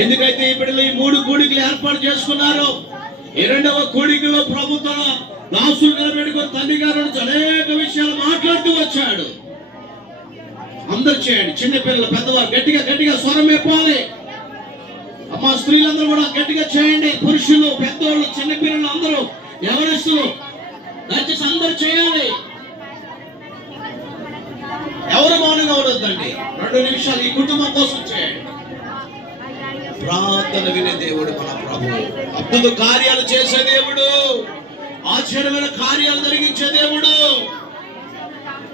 ఎందుకైతే ఈ బిడ్డలు ఈ 3 కూడికలు ఏర్పాటు చేసుకున్నారు. ఈ 2వ కూడికలో ప్రభుత్వ దాసులు నిలబెట్టుకుని తండ్రి గారు అనేక విషయాలు మాట్లాడుతూ వచ్చాడు. అందరు చేయండి, చిన్నపిల్లలు పెద్దవారు గట్టిగా గట్టిగా స్వరం చెప్పాలి. అమ్మ స్త్రీలందరూ కూడా గట్టిగా చేయండి. పురుషులు, పెద్దవాళ్ళు, చిన్నపిల్లలు అందరూ, ఎవరిస్తులు దయచేసి అందరూ చేయాలి. ఎవరు మౌనంగా ఉండొద్దండి. 2 నిమిషాలు ఈ కుటుంబం కోసం చేయండి. ప్రార్థన వినే దేవుడు మన ప్రభు, అద్భుత కార్యాలు చేసే దేవుడు, ఆశ్చర్యమైన కార్యాలు జరిగించే దేవుడు.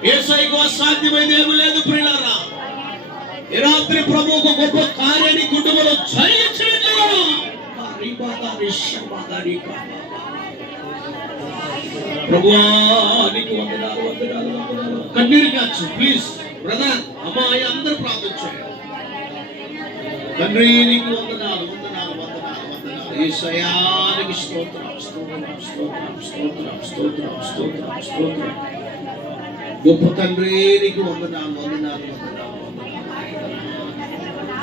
యేసయ్యకు అసాధ్యమైన దేవుడు లేదు ప్రియులారా. ఈ రాత్రి ప్రభు ఒక గొప్ప కార్యాన్ని కుటుంబంలో జరిగించిన దేవుడు. ప్రభువా నీకు వందనాలు వందనాలు వందనాలు. కన్నీరు కాచు ప్లీజ్ బ్రదర్, అమ్మాయి అందరూ ప్రార్థించారు. తండ్రి నీకు వందనాలు వందనాలు వందనాలు వందనాలు. యేసయ్యా నీకు స్తోత్రం స్తోత్రం స్తోత్రం స్తోత్రం స్తోత్రం స్తోత్రం స్తోత్రం. గొప్ప తండ్రి నీకు వందనాలు వందనాలు వందనాలు వందనాలు.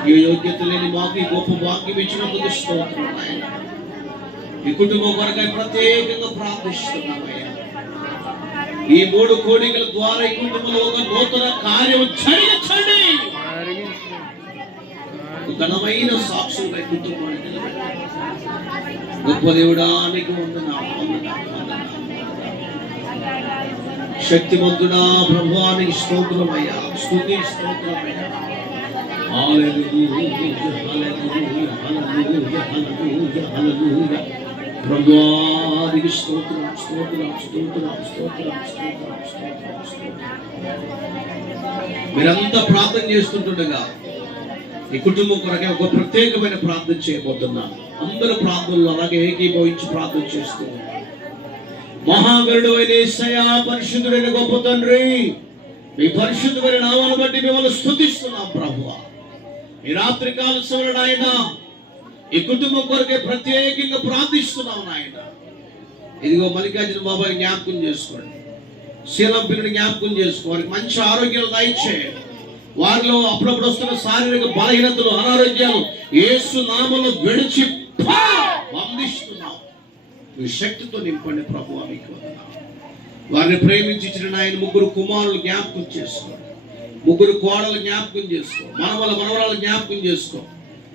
ఈ యోగ్యత లేని మాకు ఈ గొప్ప భాగ్యం ఇచ్చినందుకు స్తోత్రం ఆయన. ఈ కుటుంబం కొరకై ప్రత్యేకంగా ప్రార్థిస్తున్నామయ్యా. ఈ 3 కోడికల ద్వారా ఈ కుటుంబంలో ఒక నూతన కార్యం జరిగించండి. ఘనమైన సాక్షులుగా కుటుంబాన్ని నిలబెట్టండి. గొప్ప దేవుడా నీకు వందనాలు వందనాలు వందనాలు. శక్తిమంతుడా ప్రభువానికి స్తోత్రమయ్యా, స్తుతి స్తోత్రమయ్యా. హల్లెలూయా హల్లెలూయా హల్లెలూయా హల్లెలూయా హల్లెలూయా. ప్రభువానికి స్తోత్రం స్తోత్రం స్తోత్రం స్తోత్రం స్తోత్రం స్తోత్రం స్తోత్రం. మీరంతా ప్రార్థన చేస్తుంటుండగా ఈ కుటుంబం కొరకే ఒక ప్రత్యేకమైన ప్రార్థన చేయబోతున్నాను. అందరూ ప్రార్థనలు అలాగే ఏకీభవించి ప్రార్థన చేస్తూ మహాగరుడు అయిన యేసయ్యా, పరిశుద్ధుడైన గొప్ప తండ్రి, మీ పరిశుద్ధమైన నామాన్ని బట్టి మిమ్మల్ని స్తుతిస్తున్నాం ప్రభువా. ఈ రాత్రి కాల సమయంలో నాయన ఈ కుటుంబం కొరకే ప్రత్యేకంగా ప్రార్థిస్తున్నాం నాయన. ఇదిగో మల్లికార్జున బాబాయ్ జ్ఞాపకం చేసుకోండి, శీలం పిల్లని జ్ఞాపకం చేసుకోవాలి, మంచి ఆరోగ్యాలు దయచేయండి. వారిలో అప్పుడప్పుడు వస్తున్న శారీరక బలహీనతలు, అనారోగ్యాలు యేసు నామములో విడిచి బంధిస్తున్నాం. మీ శక్తితో నింపండి ప్రభువా. మీకు వారిని ప్రేమించిన ఆయన 3 కుమారులు జ్ఞాపకం చేసుకోండి, 3 కోడలు జ్ఞాపకం చేసుకో, మనవరాలు జ్ఞాపకం చేసుకో.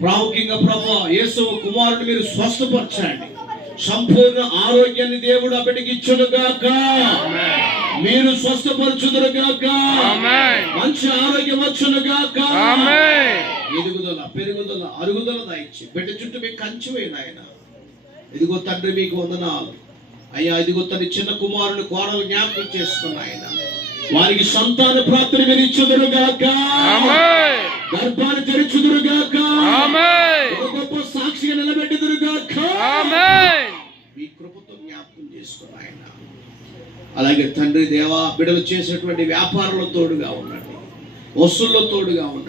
ప్రాముఖ్యంగా ప్రభువా యేసు కుమారుని మీరు స్వస్థపరచండి. సంపూర్ణ ఆరోగ్యాన్ని దేవుడు ఆ బిడ్డకి ఇచ్చునుగాక, మీరు స్వస్థపరచుదురుగాక, మంచి ఆరోగ్యం వచ్చునుగాక. ఎదుగుదల పెరుగుదల అరుగుదల దయచి బిడ్డ చుట్టూ మీకు కంచి వేయండి ఆయన. ఇదిగో తండ్రి మీకు వందనాలు అయ్యా. ఇదిగో తన చిన్న కుమారుని కోడలు జ్ఞాపకం చేసుకున్న ఆయన, వారికి సంతాన ప్రాప్తిని మీరు ఇచ్చుదురుగాక, గర్భాన్ని తెరచుదురుగాక, గొప్ప సాక్షిగా నిలబెట్టుదురుగాక. మీ కృపతో జ్ఞాపకం చేసుకున్న ఆయన. అలాగే తండ్రి దేవా, బిడ్డలు చేసేటువంటి వ్యాపారంలో తోడుగా ఉండండి, వస్తువుల్లో తోడుగా ఉండండి.